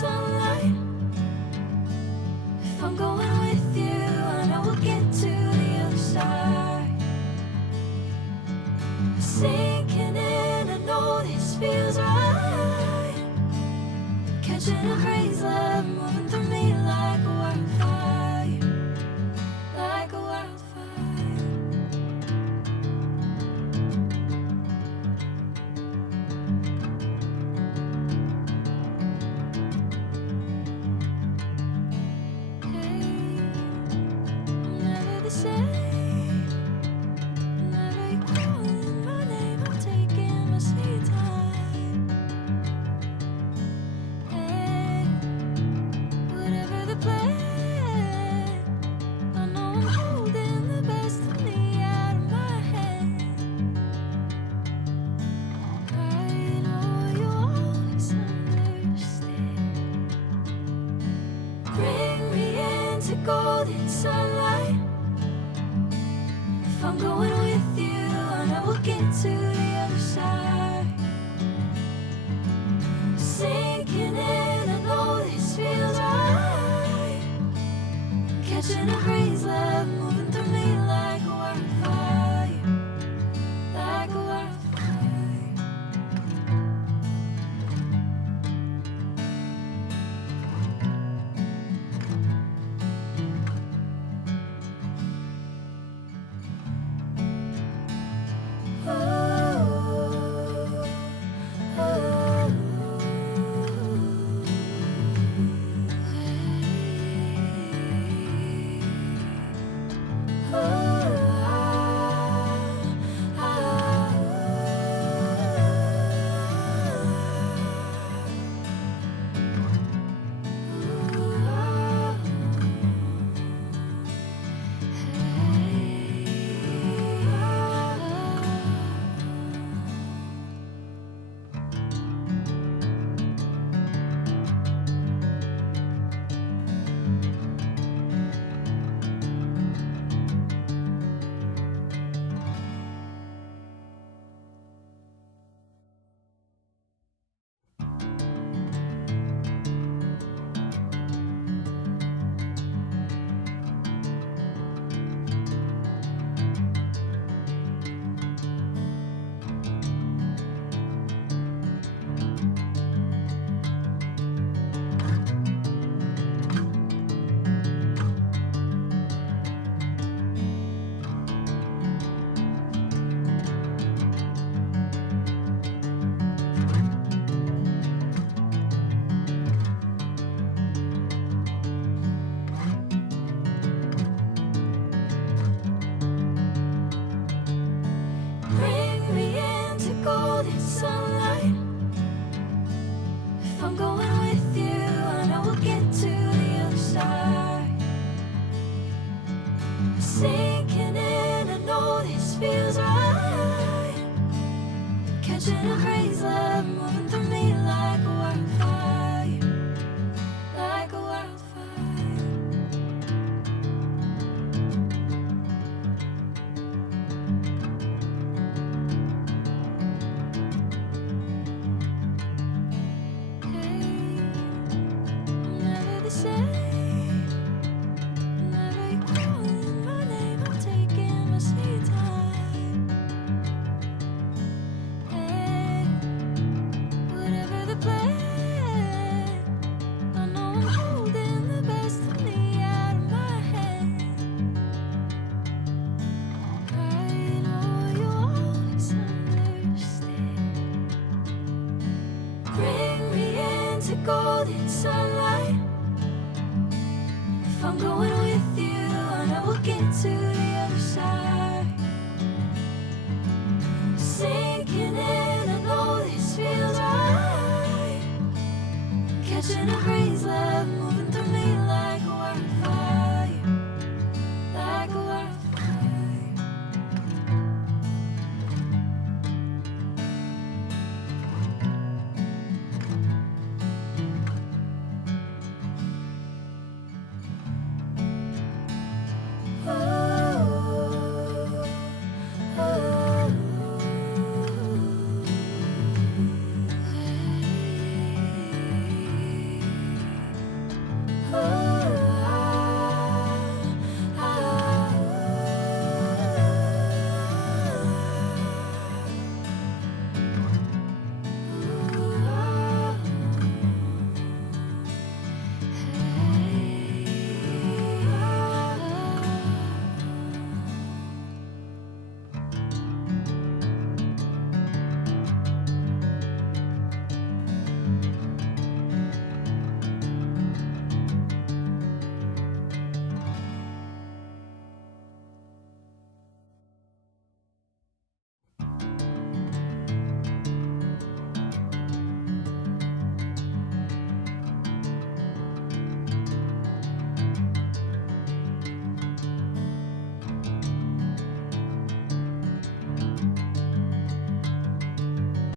sunlight. If I'm going with you, I know we'll get to the other side. Sinking in, I know this feels right. Catching a crazy love moving through me like a wildfire, like a wildfire. Hey, I'm never the same. Whenever you're calling my name, I'm taking my sweet time. Hey, whatever the plan, I know I'm holding the best of me out of my hand. I know you always understand. Bring me into golden sunlight. If I'm going with you, I know we'll get to the other side. Sinking in, I know this feels right. Catching a crazy love moving through me like a wildfire, like a wildfire. Bring me into golden sunlight. If I'm going with you, I know we'll get to the other side. Sinking in, I know this feels right. Catching a crazy love moving through me like a wildfire, like a wildfire. Hey, I'm never the same. Whenever you're calling my name, I'm taking my sweet time. Hey, whatever the plan, I know I'm holding the best of me out of my hand. I know you always understand. Bring me into golden sunlight. If I'm going with you, I know we'll get to the other side. Sinking in, I know this feels right. Catching a crazy love